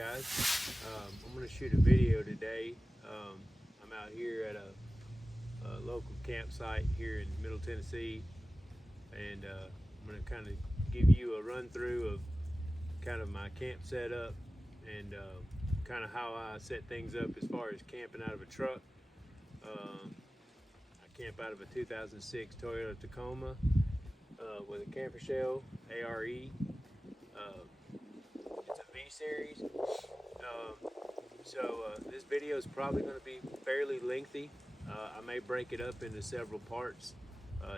guys. I'm going to shoot a video today. I'm out here at a local campsite here in Middle Tennessee, and I'm going to kind of give you a run through of kind of my camp setup and kind of how I set things up as far as camping out of a truck. I camp out of a 2006 Toyota Tacoma with a camper shell, ARE. It's a V-Series. This video is probably going to be fairly lengthy. I may break it up into several parts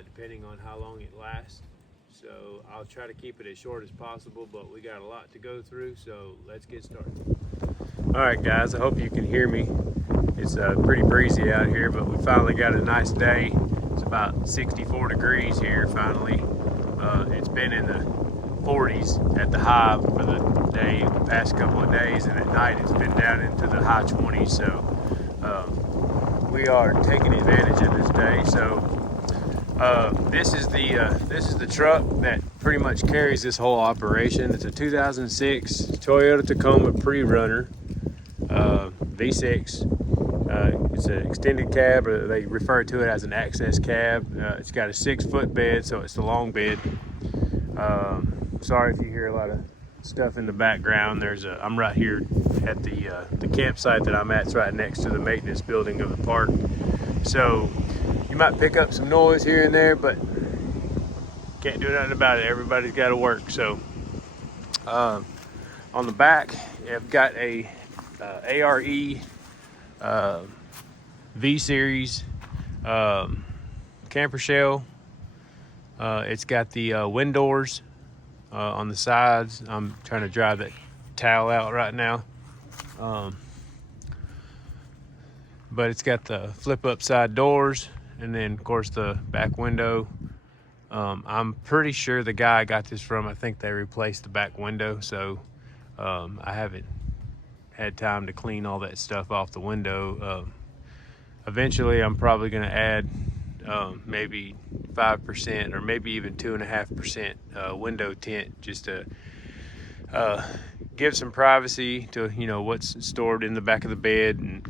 depending on how long it lasts. So I'll try to keep it as short as possible, but we got a lot to go through, so let's get started. Alright guys, I hope you can hear me. It's pretty breezy out here, but we finally got a nice day. It's about 64 degrees here finally. It's been in the 40s at the high for the day, the past couple of days, and at night it's been down into the high 20s. So we are taking advantage of this day. So this is the truck that pretty much carries this whole operation. It's a 2006 Toyota Tacoma Pre-Runner V6. It's an extended cab, or they refer to it as an access cab. It's got a 6-foot bed, so it's the long bed. Sorry if you hear a lot of stuff in the background. I'm right here at the campsite that I'm at. It's right next to the maintenance building of the park. So you might pick up some noise here and there, but can't do nothing about it. Everybody's got to work. So on the back, I've got a ARE V-Series camper shell. It's got the wind doors on the sides. I'm trying to dry that towel out right now. But it's got the flip up side doors, and then of course the back window. I'm pretty sure the guy I got this from, I think they replaced the back window, so I haven't had time to clean all that stuff off the window. Eventually I'm probably going to add maybe 5% or maybe even 2.5% window tint, just to give some privacy to what's stored in the back of the bed, and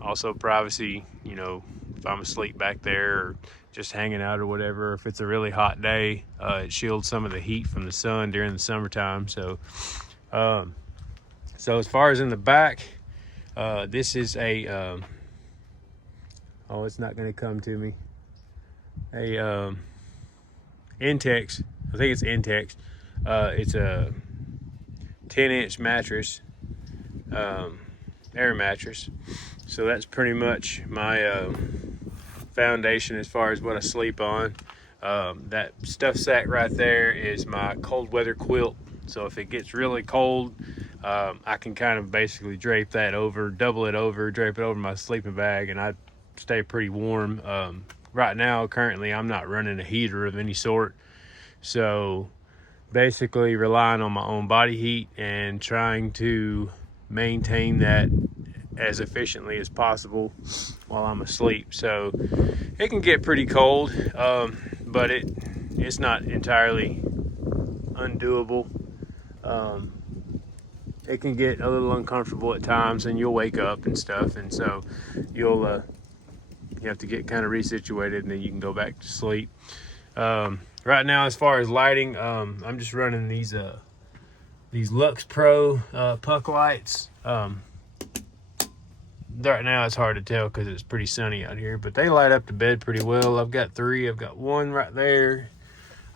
also privacy if I'm asleep back there or just hanging out or whatever. If it's a really hot day, it shields some of the heat from the sun during the summertime. So as far as in the back, this is a oh, it's not going to come to me. A Intex. I think it's Intex. It's a 10-inch mattress, air mattress. So that's pretty much my foundation as far as what I sleep on. That stuff sack right there is my cold weather quilt. So if it gets really cold, I can kind of basically drape that over, double it over, drape it over my sleeping bag, and I stay pretty warm. Right now, currently, I'm not running a heater of any sort. So basically relying on my own body heat and trying to maintain that as efficiently as possible while I'm asleep. So it can get pretty cold, but it's not entirely undoable. It can get a little uncomfortable at times, and you'll wake up and stuff, and so you have to get kind of resituated, and then you can go back to sleep. Right now, as far as lighting, I'm just running these Lux Pro puck lights. Right now it's hard to tell because it's pretty sunny out here, but they light up the bed pretty well. I've got 3. I've got one right there,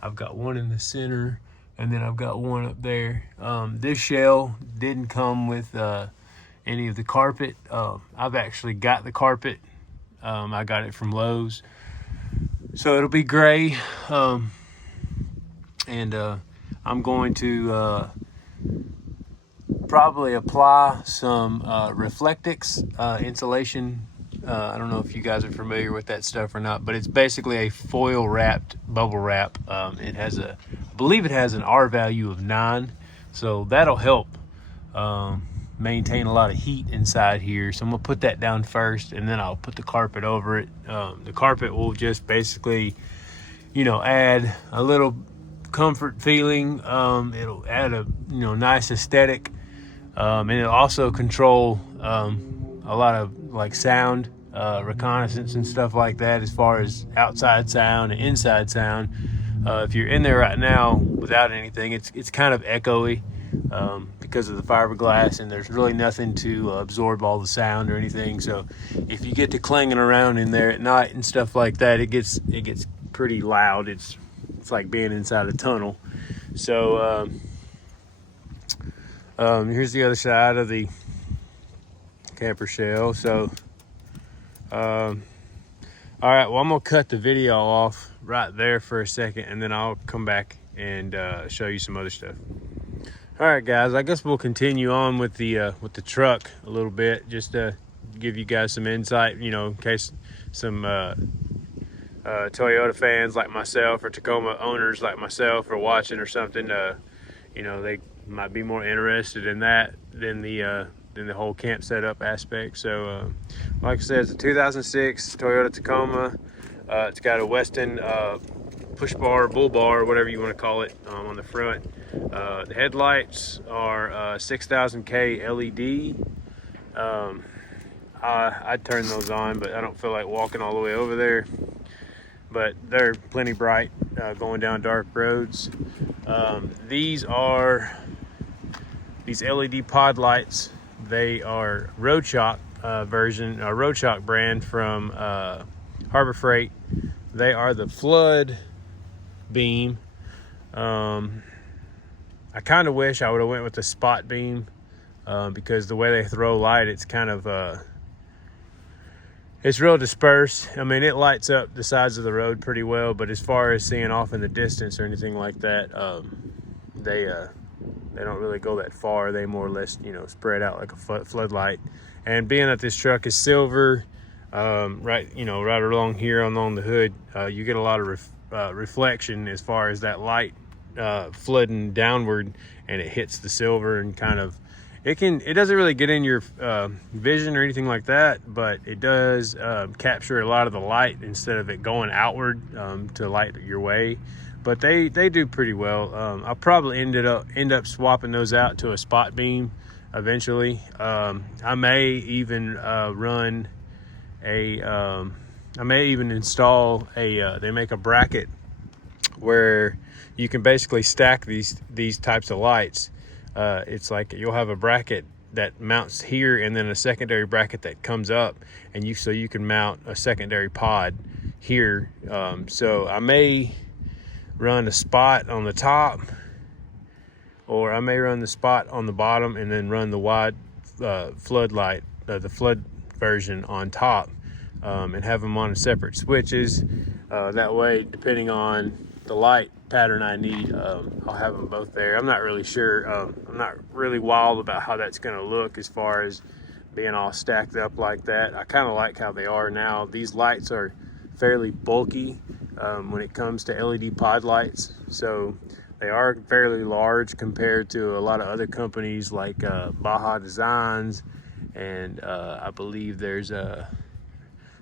I've got one in the center, and then I've got one up there. This shell didn't come with any of the carpet. I've actually got the carpet. I got it from Lowe's, so it'll be gray. And I'm going to probably apply some Reflectix Insulation. I don't know if you guys are familiar with that stuff or not, but it's basically a foil wrapped bubble wrap. It has I believe it has an R value of 9, so that'll help maintain a lot of heat inside here. So I'm gonna put that down first, and then I'll put the carpet over it. The carpet will just basically add a little comfort feeling. It'll add a nice aesthetic, and it'll also control a lot of like sound, reconnaissance and stuff like that, as far as outside sound and inside sound. If you're in there right now without anything, it's kind of echoey because of the fiberglass, and there's really nothing to absorb all the sound or anything. So if you get to clanging around in there at night and stuff like that, it gets pretty loud. It's like being inside a tunnel. So here's the other side of the camper shell. So all right, well, I'm gonna cut the video off right there for a second, and then I'll come back and show you some other stuff. All right, guys, I guess we'll continue on with the truck a little bit, just to give you guys some insight, in case some Toyota fans like myself or Tacoma owners like myself are watching or something. They might be more interested in that than the whole camp setup aspect. So like I said, it's a 2006 Toyota Tacoma. It's got a Weston push bar, bull bar, whatever you want to call it, on the front. The headlights are 6000K LED. I'd turn those on, but I don't feel like walking all the way over there. But they're plenty bright going down dark roads. These LED pod lights. They are Road Shock Road Shock brand from Harbor Freight. They are the flood beam. I kind of wish I would have went with the spot beam because the way they throw light, it's kind of it's real dispersed. I mean, it lights up the sides of the road pretty well, but as far as seeing off in the distance or anything like that, they don't really go that far. They more or less, spread out like a floodlight. And being that this truck is silver, right along here along the hood, you get a lot of reflection as far as that light flooding downward, and it hits the silver and kind of, it doesn't really get in your vision or anything like that, but it does capture a lot of the light instead of it going outward to light your way. But they do pretty well. I'll probably end up swapping those out to a spot beam eventually. I may even install they make a bracket where you can basically stack these types of lights. It's like you'll have a bracket that mounts here, and then a secondary bracket that comes up, and so you can mount a secondary pod here. So I may run a spot on the top, or I may run the spot on the bottom and then run the wide floodlight, the flood version on top, and have them on separate switches. That way, depending on the light pattern I need, I'll have them both there. I'm not really sure. I'm not really wild about how that's going to look as far as being all stacked up like that. I kind of like how they are now. These lights are fairly bulky when it comes to LED pod lights, so they are fairly large compared to a lot of other companies like Baja Designs, and I believe there's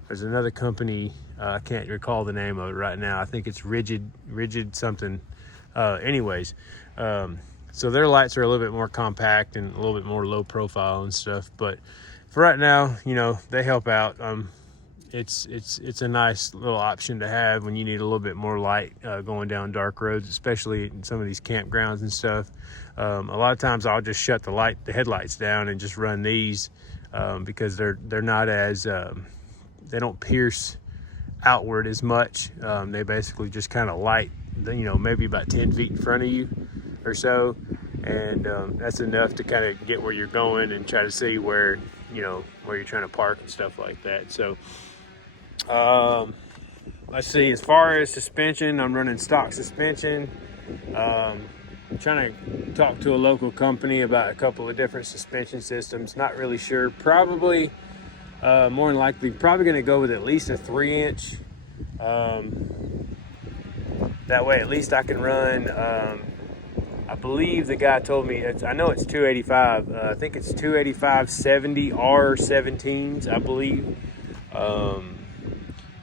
another company, I can't recall the name of it right now. I think it's Rigid something. Anyways, so their lights are a little bit more compact and a little bit more low profile and stuff. But for right now, they help out. It's a nice little option to have when you need a little bit more light going down dark roads, especially in some of these campgrounds and stuff. A lot of times I'll just shut the headlights down and just run these because they're not as they don't pierce outward as much. They basically just kind of light, maybe about 10 feet in front of you or so, and that's enough to kind of get where you're going and try to see where you're trying to park and stuff like that. So let's see, as far as suspension, I'm running stock suspension. I'm trying to talk to a local company about a couple of different suspension systems. Not really sure. Probably more than likely probably going to go with at least a 3-inch. That way at least I can run, I believe the guy told me, I know it's 285. I think it's 285/70 R17s, I believe.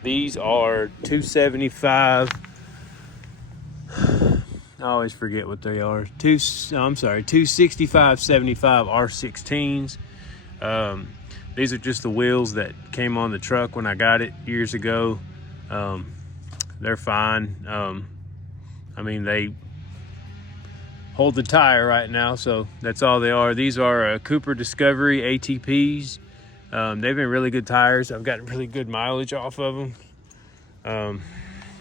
These are 275. always forget what they are. 265/75 R16s. These are just the wheels that came on the truck when I got it years ago. They're fine. I mean, they hold the tire right now, so that's all they are. These are Cooper Discovery ATPs. They've been really good tires. I've gotten really good mileage off of them.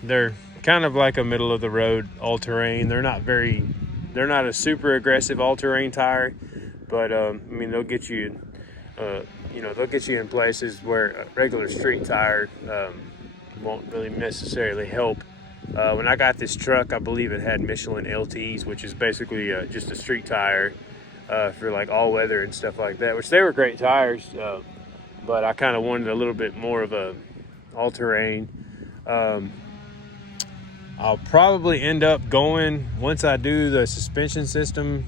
They're kind of like a middle of the road all-terrain. They're not a super aggressive all-terrain tire, but I mean, they'll get you they'll get you in places where a regular street tire won't really necessarily help. When I got this truck, I believe it had Michelin LTs, which is basically just a street tire for like all weather and stuff like that, which they were great tires, but I kind of wanted a little bit more of a all-terrain. I'll probably end up going, once I do the suspension system,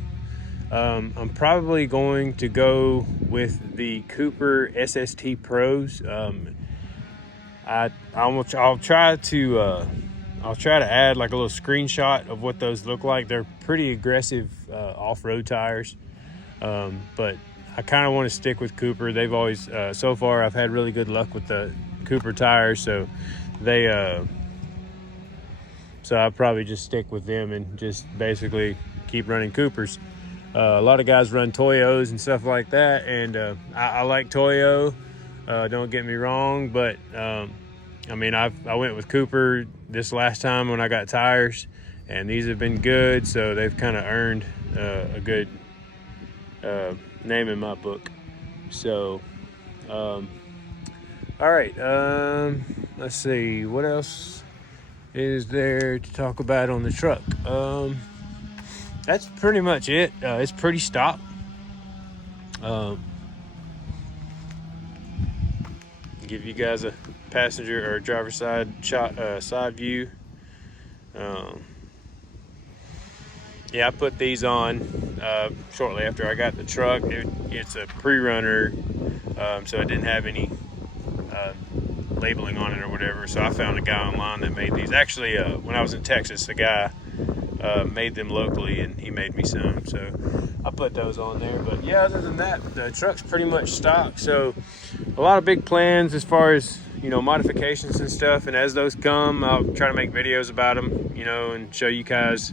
I'm probably going to go with the Cooper SST Pros. I'll try to add like a little screenshot of what those look like. They're pretty aggressive off-road tires, but I kind of want to stick with Cooper. They've always, so far, I've had really good luck with the Cooper tires, so I'll probably just stick with them and just basically keep running Coopers. A lot of guys run Toyos and stuff like that, and I like Toyo, don't get me wrong, but I mean, I went with Cooper this last time when I got tires, and these have been good, so they've kind of earned a good name in my book. So, all right, let's see, what else is there to talk about on the truck? That's pretty much it. It's pretty stock. Give you guys a passenger or driver side shot, side view. Yeah, I put these on shortly after I got the truck. It's a pre-runner, so it didn't have any labeling on it or whatever. So I found a guy online that made these. Actually, when I was in Texas, a guy made them locally, and he made me some. So I put those on there. But yeah, other than that, the truck's pretty much stock. So a lot of big plans as far as, modifications and stuff. And as those come, I'll try to make videos about them, and show you guys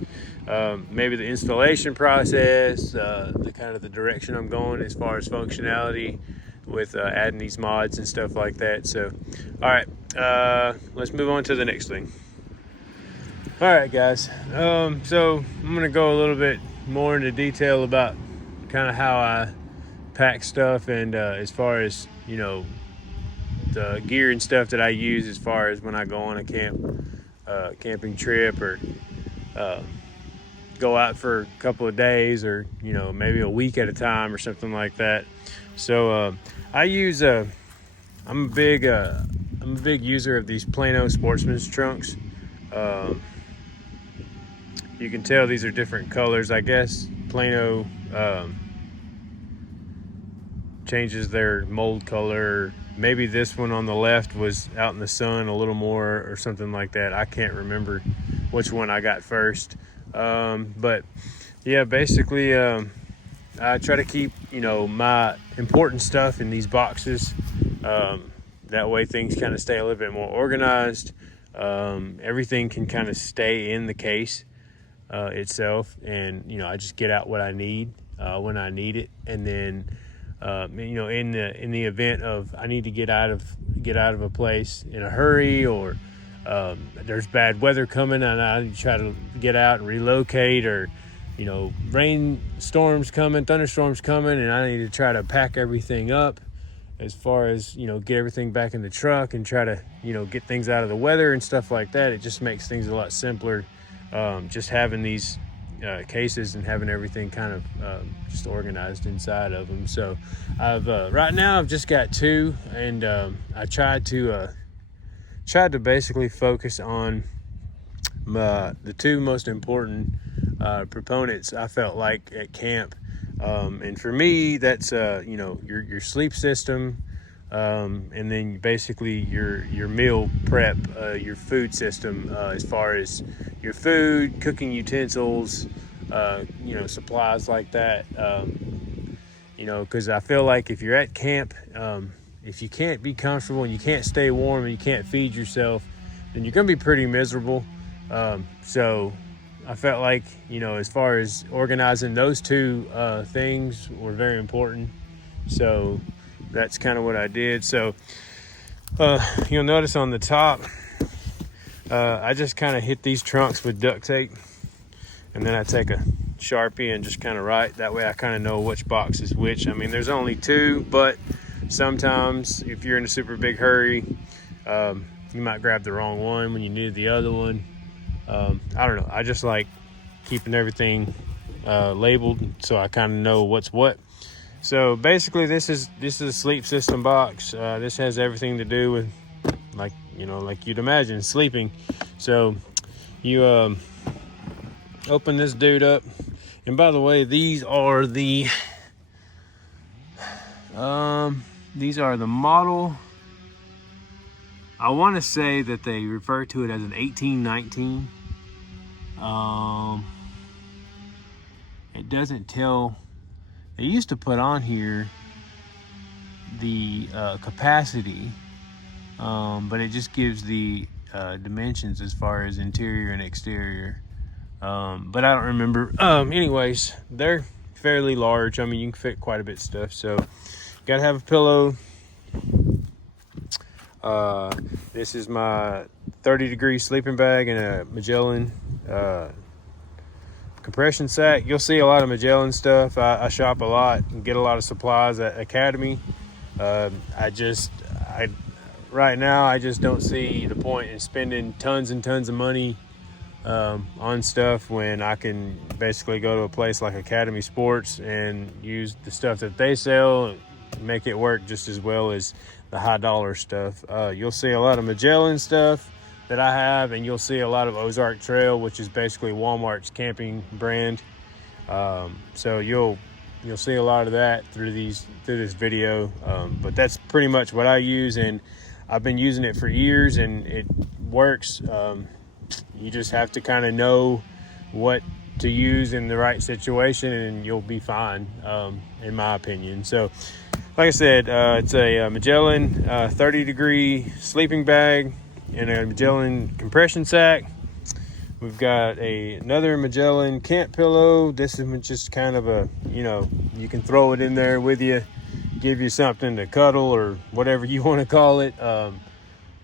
maybe the installation process, the kind of the direction I'm going as far as functionality with adding these mods and stuff like that. So, all right, let's move on to the next thing. All right, guys. So I'm gonna go a little bit more into detail about kind of how I pack stuff, and as far as the gear and stuff that I use as far as when I go on a camping trip, or go out for a couple of days, or maybe a week at a time or something like that. So I use I'm a big user of these Plano Sportsman's trunks. You can tell these are different colors. I guess Plano changes their mold color. Maybe this one on the left was out in the sun a little more or something like that. I can't remember which one I got first. But yeah, basically I try to keep my important stuff in these boxes. That way things kind of stay a little bit more organized. Everything can kind of stay in the case itself, and I just get out what I need when I need it. And then in the event of I need to get out of a place in a hurry, or there's bad weather coming and I try to get out and relocate, or rainstorms coming, thunderstorms coming, and I need to try to pack everything up as far as get everything back in the truck and try to get things out of the weather and stuff like that. It just makes things a lot simpler, just having these cases and having everything kind of just organized inside of them. So I've right now I've just got two, and I tried to basically focus on the two most important proponents I felt like at camp, and for me that's your sleep system, and then basically your meal prep, your food system, as far as your food, cooking utensils, supplies like that. Because I feel like if you're at camp, if you can't be comfortable and you can't stay warm and you can't feed yourself, then you're going to be pretty miserable. So I felt like, as far as organizing those two things were very important. So that's kind of what I did. So you'll notice on the top, I just kind of hit these trunks with duct tape, and then I take a Sharpie and just kind of write. That way I kind of know which box is which. I mean, there's only two, but sometimes if you're in a super big hurry, you might grab the wrong one when you need the other one. I don't know. I just like keeping everything labeled so I kind of know what's what. So basically, this is a sleep system box. This has everything to do with, like you'd imagine, sleeping. So you open this dude up, and by the way, these are the model. I want to say that they refer to it as an 1819. It doesn't tell. They used to put on here the capacity, but it just gives the dimensions as far as interior and exterior. But I don't remember. Anyways, they're fairly large. I mean, you can fit quite a bit of stuff. So, gotta have a pillow. This is my 30-degree sleeping bag and a Magellan compression sack. You'll see a lot of Magellan stuff. I shop a lot and get a lot of supplies at Academy. Right now I just don't see the point in spending tons and tons of money on stuff when I can basically go to a place like Academy Sports and use the stuff that they sell and make it work just as well as the high dollar stuff. You'll see a lot of Magellan stuff that I have, and you'll see a lot of Ozark Trail, which is basically Walmart's camping brand. So you'll see a lot of that through this video. But that's pretty much what I use, and I've been using it for years, and it works. You just have to kind of know what to use in the right situation, and you'll be fine, in my opinion. So like I said, it's a Magellan 30-degree sleeping bag and a Magellan compression sack. We've got another Magellan camp pillow. This is just kind of a, you can throw it in there with you, give you something to cuddle or whatever you want to call it.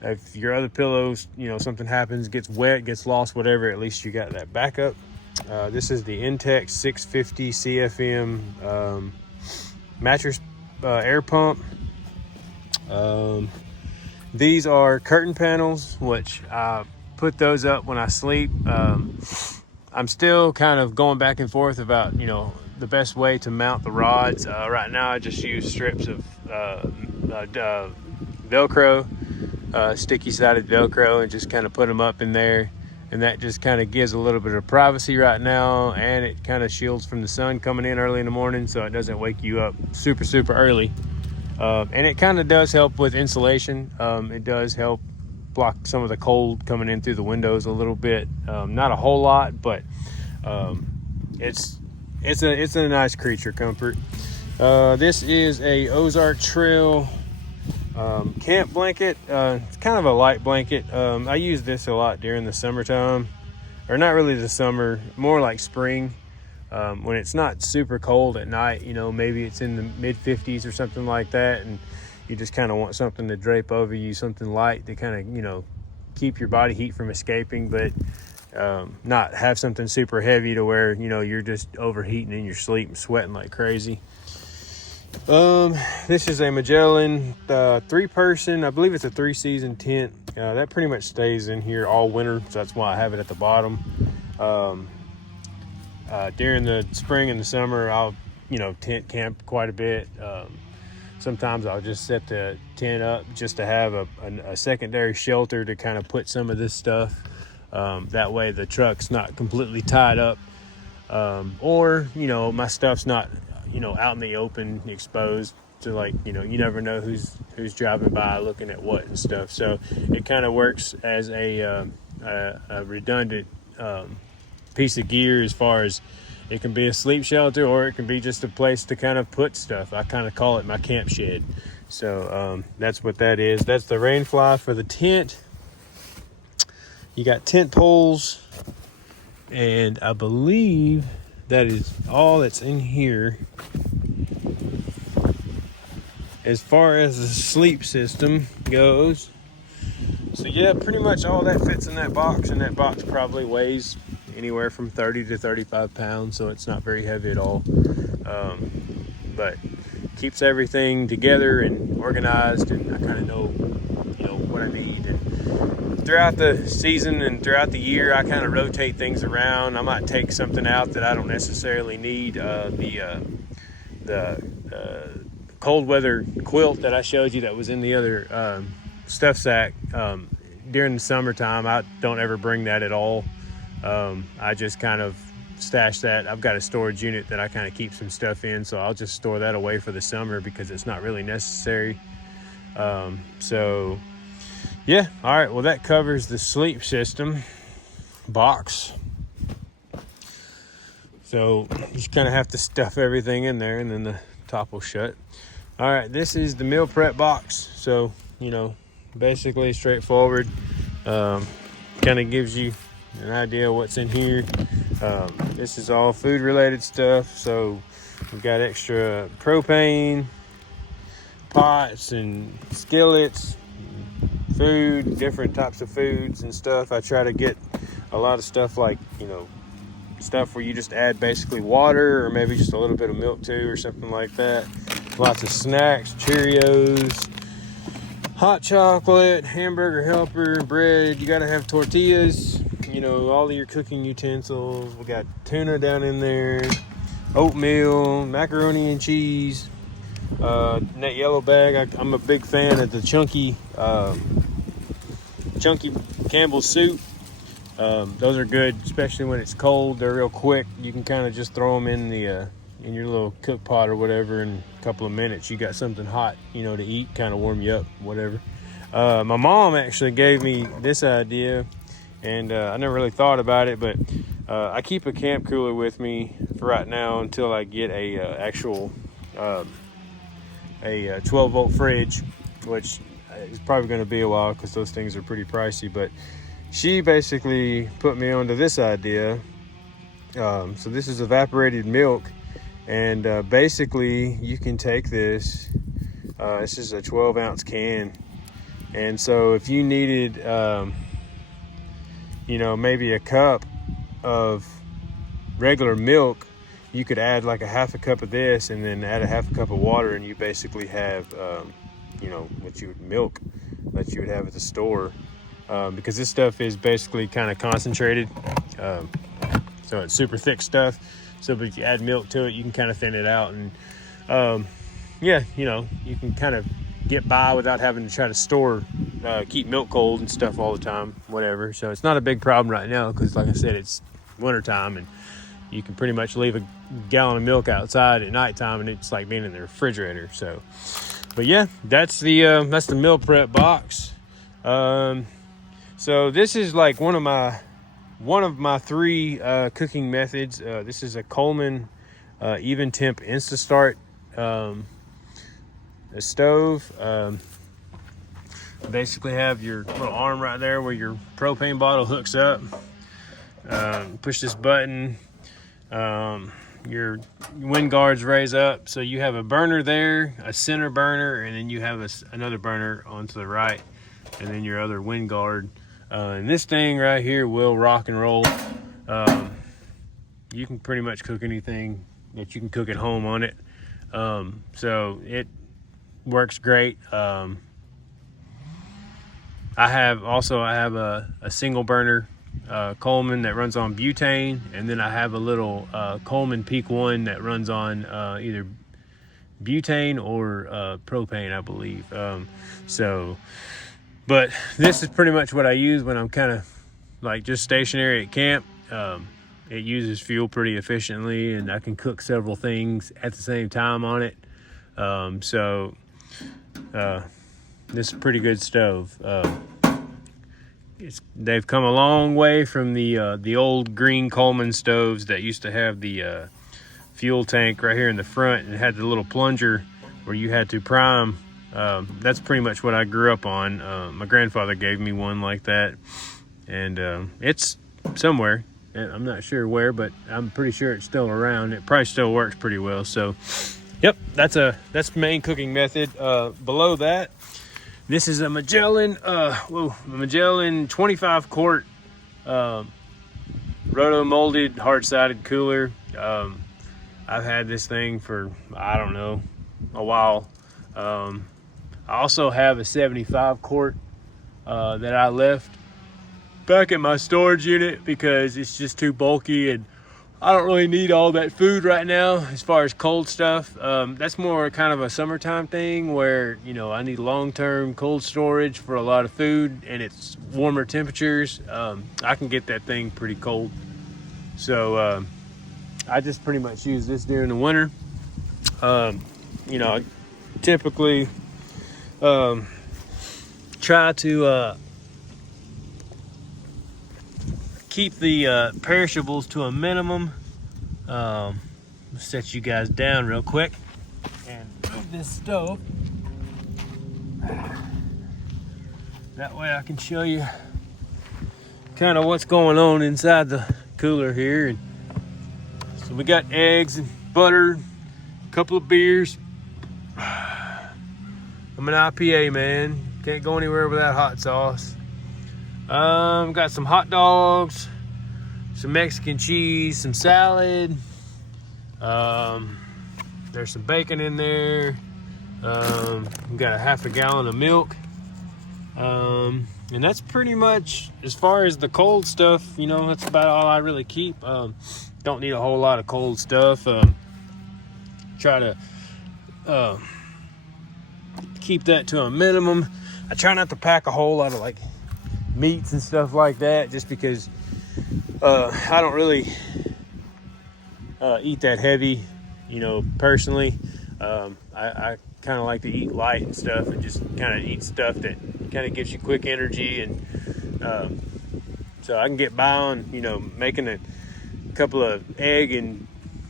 If your other pillows, something happens, gets wet, gets lost, whatever, at least you got that backup. This is the Intex 650 CFM mattress air pump. These are curtain panels, which I put those up when I sleep. I'm still kind of going back and forth about, the best way to mount the rods. Right now I just use strips of Velcro, sticky sided Velcro, and just kind of put them up in there. And that just kind of gives a little bit of privacy right now, and it kind of shields from the sun coming in early in the morning, so it doesn't wake you up super, super early. And it kind of does help with insulation. It does help block some of the cold coming in through the windows a little bit. Not a whole lot, but it's a nice creature comfort. This is a Ozark Trail camp blanket. It's kind of a light blanket. I use this a lot during the summertime, or not really the summer, more like spring, when it's not super cold at night. Maybe it's in the mid 50s or something like that, and you just kind of want something to drape over you, something light to kind of keep your body heat from escaping, but not have something super heavy to where you're just overheating in your sleep and sweating like crazy. This is a Magellan 3-person, I believe it's a 3-season tent. That pretty much stays in here all winter, so that's why I have it at the bottom. During the spring and the summer, I'll tent camp quite a bit. Sometimes I'll just set the tent up just to have a secondary shelter to kind of put some of this stuff. That way the truck's not completely tied up, or my stuff's not out in the open, exposed. to, like, you know, you never know who's driving by looking at what and stuff. So it kind of works as a redundant piece of gear, as far as it can be a sleep shelter or it can be just a place to kind of put stuff. I kind of call it my camp shed. So that's what that is. That's the rain fly for the tent. You got tent poles, and I believe that is all that's in here as far as the sleep system goes. So yeah, pretty much all that fits in that box, and that box probably weighs anywhere from 30 to 35 pounds, so it's not very heavy at all. But keeps everything together and organized, and I kind of know, you know, what I need. And throughout the season and throughout the year, I kind of rotate things around. I might take something out that I don't necessarily need. The cold weather quilt that I showed you that was in the other stuff sack, during the summertime, I don't ever bring that at all. I just kind of stash that. I've got a storage unit that I kind of keep some stuff in, so I'll just store that away for the summer because it's not really necessary. So yeah, all right, well, that covers the sleep system box. So you just kind of have to stuff everything in there, and then the top will shut. All right, this is the meal prep box. So, you know, basically straightforward. Kind of gives you an idea of what's in here. This is all food related stuff. So we've got extra propane, pots and skillets, food, different types of foods and stuff. I try to get a lot of stuff like, you know, stuff where you just add basically water or maybe just a little bit of milk too or something like that. Lots of snacks, Cheerios, hot chocolate, hamburger helper, bread. You gotta have tortillas, you know, all of your cooking utensils. We got tuna down in there, oatmeal, macaroni and cheese. In that yellow bag, I'm a big fan of the chunky Campbell's soup. Those are good, especially when it's cold. They're real quick. You can kind of just throw them in the in your little cook pot or whatever. In a couple of minutes, you got something hot, you know, to eat, kind of warm you up, whatever. My mom actually gave me this idea, and I never really thought about it, but I keep a camp cooler with me for right now until I get a actual 12-volt fridge, which is probably going to be a while because those things are pretty pricey. But she basically put me onto this idea. So this is evaporated milk, and basically you can take this. This is a 12-ounce can, and so if you needed, you know, maybe a cup of regular milk, you could add like a half a cup of this and then add a half a cup of water, and you basically have, you know, milk that you would have at the store. Because this stuff is basically kind of concentrated. So it's super thick stuff. So if you add milk to it, you can kind of thin it out. And yeah, you know, you can kind of get by without having to try to store, keep milk cold and stuff all the time, whatever. So it's not a big problem right now because, like I said, it's wintertime and you can pretty much leave a gallon of milk outside at nighttime and it's like being in the refrigerator. So, but yeah, that's the meal prep box. So this is like one of my three cooking methods. This is a Coleman even temp Instastart a stove. Basically have your little arm right there where your propane bottle hooks up. Push this button. Your wind guards raise up, so you have a burner there, a center burner, and then you have another burner onto the right, and then your other wind guard. And this thing right here will rock and roll. You can pretty much cook anything that you can cook at home on it. So it works great. I have a single burner Coleman that runs on butane, and then I have a little Coleman Peak 1 that runs on either butane or propane, I believe. But this is pretty much what I use when I'm kind of like just stationary at camp. It uses fuel pretty efficiently, and I can cook several things at the same time on it. So this is a pretty good stove. They've come a long way from the old green Coleman stoves that used to have the fuel tank right here in the front and had the little plunger where you had to prime. That's pretty much what I grew up on. My grandfather gave me one like that, and it's somewhere. I'm not sure where, but I'm pretty sure it's still around. It probably still works pretty well. So, yep, that's the main cooking method. Below that, this is a Magellan, Magellan 25 quart roto molded hard sided cooler. I've had this thing for, I don't know, a while. I also have a 75 quart that I left back in my storage unit because it's just too bulky and I don't really need all that food right now as far as cold stuff. That's more kind of a summertime thing where, you know, I need long-term cold storage for a lot of food and it's warmer temperatures. I can get that thing pretty cold. So I just pretty much use this during the winter. You know, I typically try to keep the perishables to a minimum. Set you guys down real quick and move this stove. That way I can show you kind of what's going on inside the cooler here. And so we got eggs and butter, a couple of beers. I'm an IPA man, can't go anywhere without hot sauce. Got some hot dogs, some Mexican cheese, some salad. There's some bacon in there. Got a half a gallon of milk. And that's pretty much, as far as the cold stuff, you know, that's about all I really keep. Don't need a whole lot of cold stuff. Try to keep that to a minimum. I try not to pack a whole lot of like meats and stuff like that, just because I don't really eat that heavy, you know, personally. I kind of like to eat light and stuff and just kind of eat stuff that kind of gives you quick energy. And so I can get by on, you know, making a couple of egg and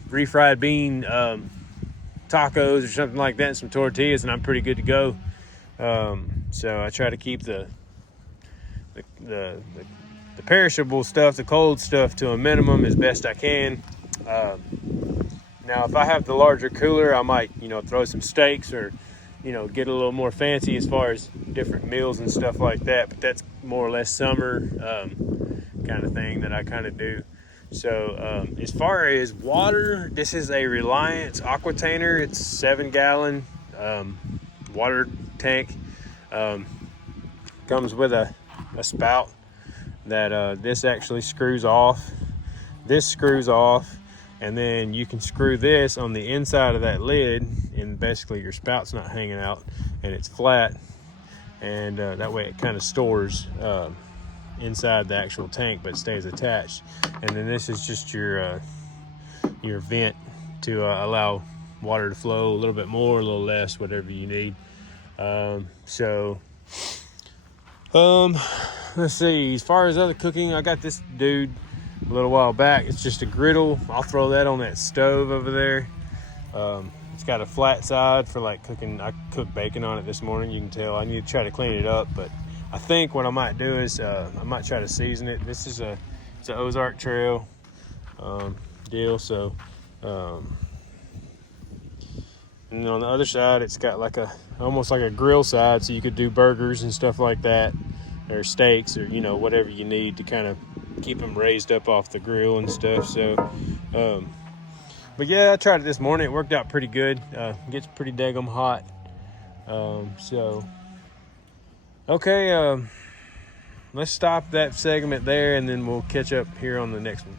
refried bean tacos or something like that, and some tortillas, and I'm pretty good to go. So I try to keep the perishable stuff, the cold stuff, to a minimum as best I can. Now, if I have the larger cooler, I might, you know, throw some steaks or, you know, get a little more fancy as far as different meals and stuff like that. But that's more or less summer kind of thing that I kind of do. So as far as water, this is a Reliance Aquatainter. It's 7-gallon water tank. Comes with a spout that this actually screws off. This screws off, and then you can screw this on the inside of that lid, and basically your spout's not hanging out and it's flat, and that way it kind of stores inside the actual tank but stays attached. And then this is just your vent to allow water to flow a little bit more, a little less, whatever you need. Let's see, as far as other cooking, I got this dude a little while back. It's just a griddle. I'll throw that on that stove over there. It's got a flat side for like cooking. I cooked bacon on it this morning. You can tell I need to try to clean it up, but I think what I might do is I might try to season it. This is it's an Ozark trail deal. So and on the other side, it's got like almost like a grill side, so you could do burgers and stuff like that, or steaks, or, you know, whatever you need to kind of keep them raised up off the grill and stuff. So but yeah, I tried it this morning. It worked out pretty good. Gets pretty daggum hot. So okay, let's stop that segment there, and then we'll catch up here on the next one.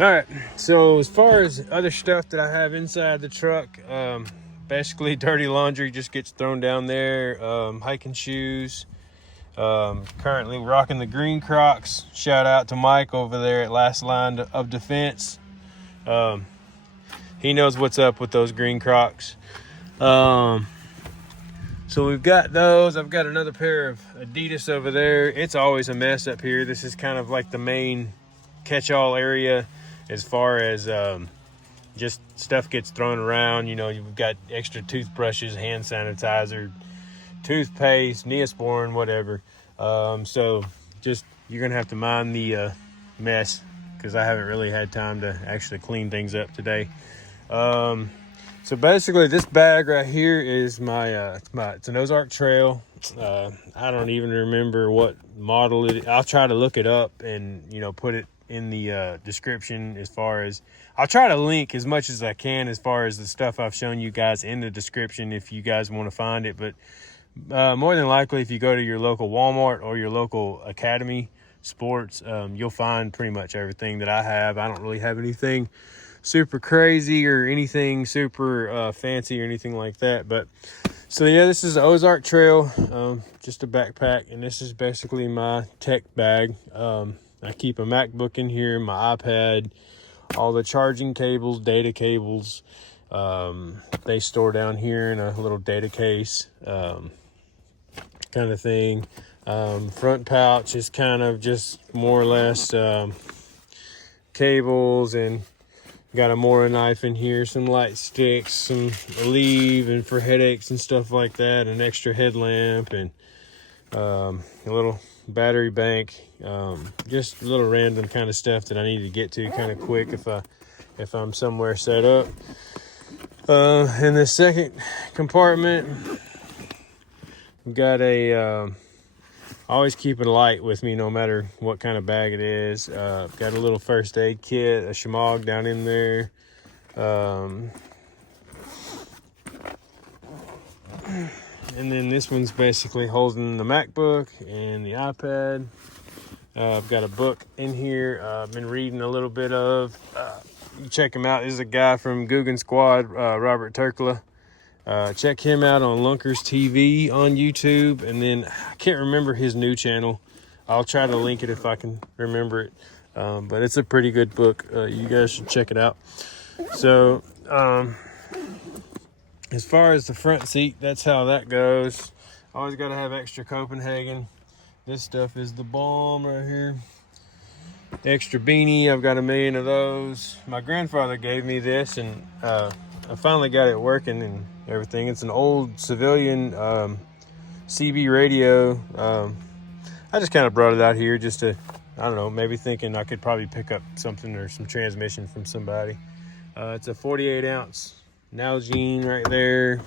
All right, so as far as other stuff that I have inside the truck, basically dirty laundry just gets thrown down there. Hiking shoes. Currently rocking the green Crocs. Shout out to Mike over there at Last Line of Defense. He knows what's up with those green Crocs. So we've got those. I've got another pair of Adidas over there. It's always a mess up here. This is kind of like the main catch-all area as far as just stuff gets thrown around. You know, you've got extra toothbrushes, hand sanitizer, toothpaste, Neosporin, whatever. So just you're gonna have to mind the mess, because I haven't really had time to actually clean things up today. So basically this bag right here is it's an Ozark Trail. I don't even remember what model it is. I'll try to look it up and, you know, put it in the description. As far as I'll try to link as much as I can as far as the stuff I've shown you guys in the description if you guys want to find it. But more than likely, if you go to your local Walmart or your local Academy Sports, you'll find pretty much everything that I have. I don't really have anything super crazy or anything super fancy or anything like that. But so yeah, this is the Ozark Trail, just a backpack, and this is basically my tech bag. I keep a MacBook in here, my iPad, all the charging cables, data cables. They store down here in a little data case, kind of thing. Front pouch is kind of just more or less cables, and got a Mora knife in here, some light sticks, some Aleve and for headaches and stuff like that, an extra headlamp, and a little battery bank, just a little random kind of stuff that I need to get to kind of quick if I'm somewhere set up. In the second compartment, we've got I always keep it light with me no matter what kind of bag it is. Got a little first aid kit, a shemagh down in there. And then this one's basically holding the MacBook and the iPad. I've got a book in here I've been reading a little bit of. Check him out. This is a guy from Guggen Squad, Robert Turkla. Check him out on Lunkers TV on YouTube. And then I can't remember his new channel. I'll try to link it if I can remember it. But it's a pretty good book. You guys should check it out. So as far as the front seat, that's how that goes. Always got to have extra Copenhagen. This stuff is the bomb right here. Extra beanie. I've got a million of those. My grandfather gave me this, and I finally got it working and everything. It's an old civilian CB radio. I just kind of brought it out here just to, I don't know, maybe thinking I could probably pick up something or some transmission from somebody. It's a 48 ounce Nalgene right there.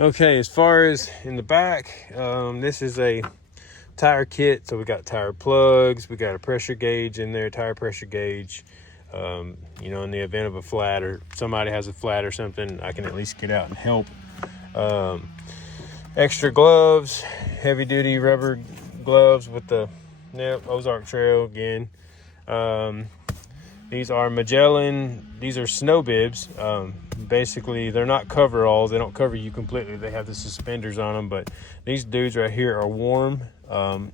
Okay, as far as in the back, this is a tire kit. So we got tire plugs, we got a pressure gauge in there, tire pressure gauge. You know, in the event of a flat or somebody has a flat or something, I can at least get out and help. Extra gloves, heavy duty rubber gloves with the Ozark Trail again. These are Magellan. These are snow bibs. Basically, they're not coveralls. They don't cover you completely. They have the suspenders on them, but these dudes right here are warm.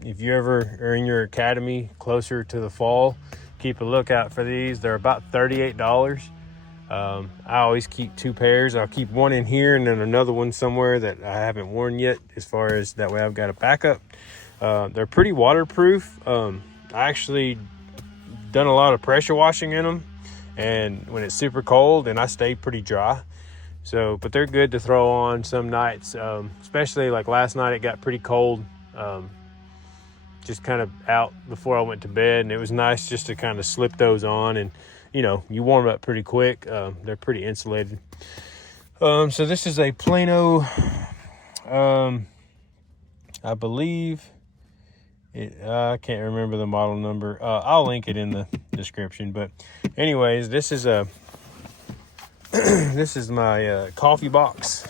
If you ever are in your academy closer to the fall, keep a lookout for these. They're about $38. I always keep two pairs. I'll keep one in here and then another one somewhere that I haven't worn yet, as far as that way I've got a backup. They're pretty waterproof. I actually done a lot of pressure washing in them, and when it's super cold, and I stay pretty dry. So, but they're good to throw on some nights, especially like last night. It got pretty cold, just kind of out before I went to bed, and it was nice just to kind of slip those on, and you know, you warm up pretty quick. They're pretty insulated. So this is a Plano, I believe I can't remember the model number. I'll link it in the description. But anyways, this is a this is my coffee box.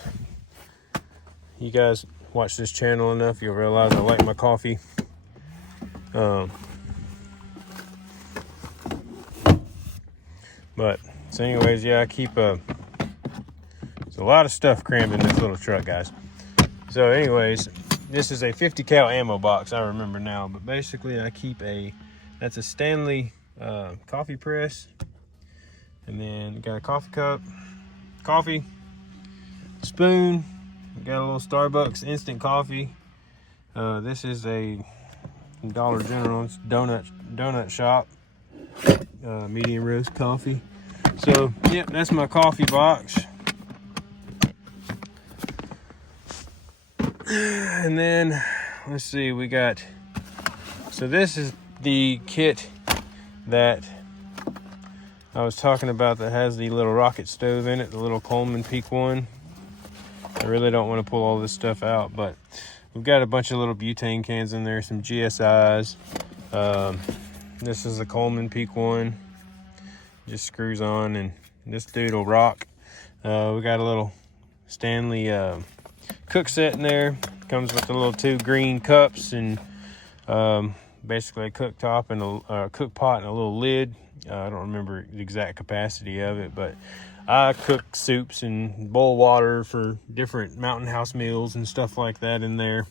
You guys watch this channel enough, you'll realize I like my coffee. But so anyways, yeah, I keep there's a lot of stuff crammed in this little truck, guys. So anyways, this is a 50 cal ammo box, I remember now. But basically I keep that's a Stanley coffee press, and then got a coffee cup, coffee, spoon. We got a little Starbucks instant coffee. This is a Dollar General donut shop. Medium roast coffee. So yeah, that's my coffee box. And then let's see, we got, so this is the kit that I was talking about that has the little rocket stove in it, the little Coleman Peak one. I really don't want to pull all this stuff out, but we've got a bunch of little butane cans in there, some GSIs. This is the Coleman Peak one. Just screws on, and this dude will rock. We got a little Stanley cook set in there. Comes with the little 2 green cups and basically a cooktop and a cook pot and a little lid. I don't remember the exact capacity of it, but I cook soups and boil water for different mountain house meals and stuff like that in there.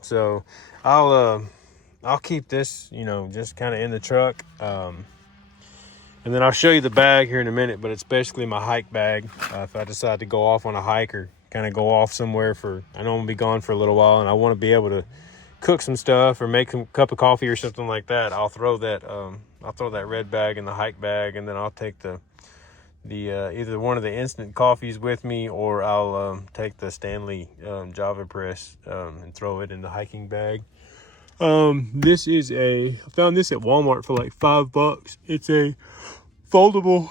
So I'll keep this, you know, just kind of in the truck. And then I'll show you the bag here in a minute, but it's basically my hike bag. If I decide to go off on a hike or kind of go off somewhere I know I'm gonna be gone for a little while and I want to be able to cook some stuff or make a cup of coffee or something like that, I'll throw that red bag in the hike bag, and then I'll take the either one of the instant coffees with me, or I'll take the Stanley Java Press and throw it in the hiking bag. This is I found this at Walmart for like $5. It's a foldable,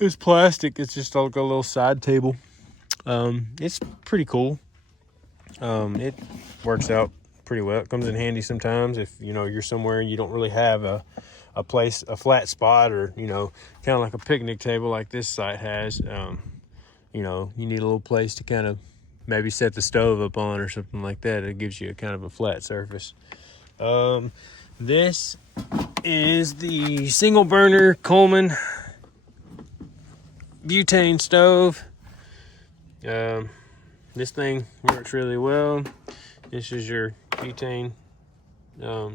it's plastic. It's just like a little side table. It's pretty cool. It works out pretty well. It comes in handy sometimes if, you know, you're somewhere and you don't really have a flat spot, or, you know, kind of like a picnic table like this site has. You know, you need a little place to kind of maybe set the stove up on or something like that. It gives you a kind of a flat surface. This is the single burner Coleman butane stove. This thing works really well. This is your butane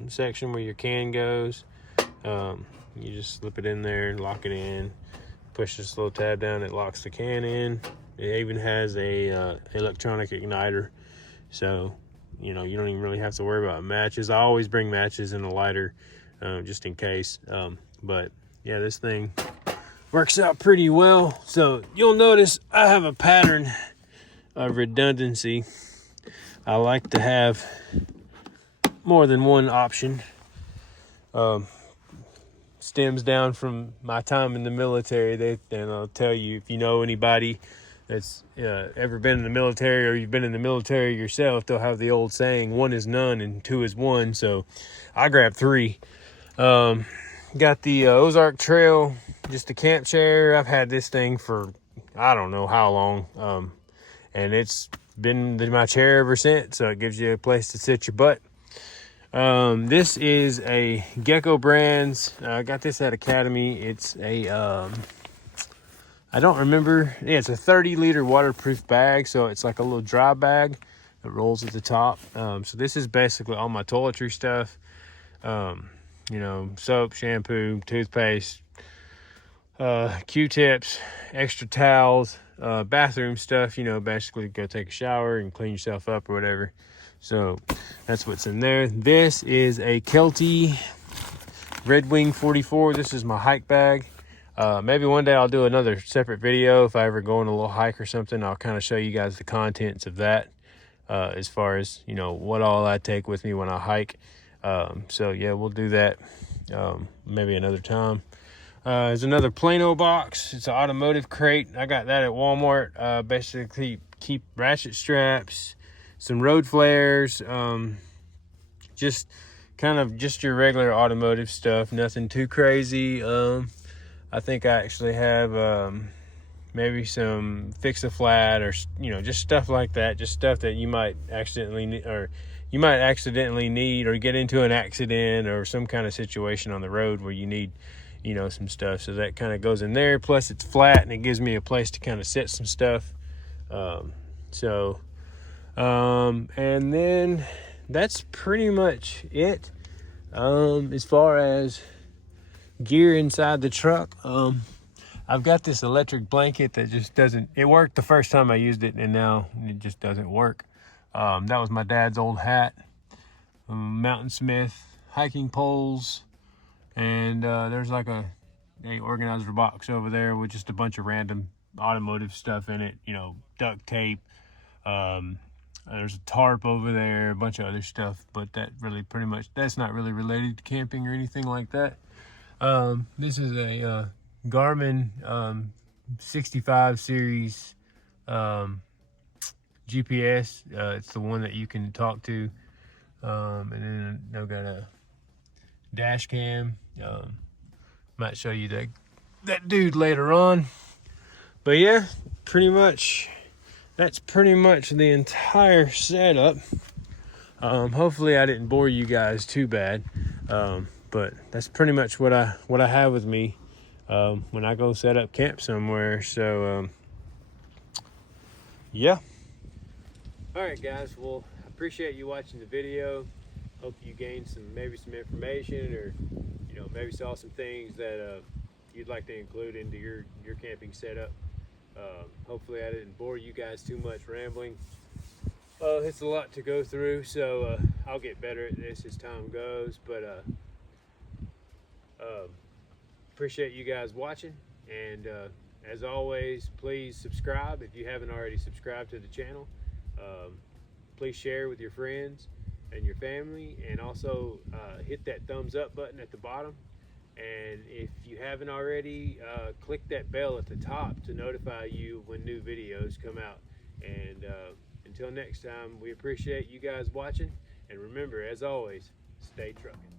section where your can goes. You just slip it in there and lock it in. Push this little tab down, it locks the can in. It even has a electronic igniter, so you know, you don't even really have to worry about matches. I always bring matches and a lighter just in case. But yeah, this thing works out pretty well. So you'll notice I have a pattern of redundancy. I like to have more than one option. Stems down from my time in the military. And I'll tell you, if you know anybody that's ever been in the military, or you've been in the military yourself, they'll have the old saying, 1 is none and 2 is 1. So I grabbed 3. Got the Ozark Trail, just a camp chair. I've had this thing for I don't know how long, and it's been my chair ever since. So it gives you a place to sit your butt. This is a Gecko Brands. I got this at Academy. It's a I don't remember. Yeah, it's a 30-liter waterproof bag, so it's like a little dry bag that rolls at the top. So this is basically all my toiletry stuff. You know, soap, shampoo, toothpaste, Q-tips, extra towels, bathroom stuff. You know, basically go take a shower and clean yourself up or whatever. So that's what's in there. This is a Kelty Redwing44. This is my hike bag. Maybe one day I'll do another separate video. If I ever go on a little hike or something, I'll kind of show you guys the contents of that, as far as, you know, what all I take with me when I hike. So yeah, we'll do that maybe another time. There's another Plano box. It's an automotive crate. I got that at Walmart. Basically keep ratchet straps, some road flares, just kind of just your regular automotive stuff, nothing too crazy. I think I actually have maybe some fix-a-flat, or, you know, just stuff like that, just stuff that you might accidentally need, or get into an accident or some kind of situation on the road where you need, you know, some stuff. So that kind of goes in there. Plus it's flat and it gives me a place to kind of set some stuff. And then that's pretty much it. As far as gear inside the truck, I've got this electric blanket that just doesn't, it worked the first time I used it, and now it just doesn't work. That was my dad's old hat. Mountain Smith hiking poles, and there's like a organizer box over there with just a bunch of random automotive stuff in it, you know, duct tape. There's a tarp over there, a bunch of other stuff, but that really pretty much, that's not really related to camping or anything like that. This is a Garmin 65 series GPS. It's the one that you can talk to, and then they've got a dash cam. Might show you that dude later on, but yeah, pretty much that's pretty much the entire setup. Hopefully I didn't bore you guys too bad, but that's pretty much what I have with me when I go set up camp somewhere. So yeah. All right, guys. Well, I appreciate you watching the video. Hope you gained maybe some information, or maybe saw some things that you'd like to include into your camping setup. Hopefully I didn't bore you guys too much rambling. It's a lot to go through, so I'll get better at this as time goes. But appreciate you guys watching, and as always, please subscribe if you haven't already subscribed to the channel. Please share with your friends and your family, and also hit that thumbs up button at the bottom. And if you haven't already, click that bell at the top to notify you when new videos come out. And until next time, we appreciate you guys watching, and remember, as always, stay trucking.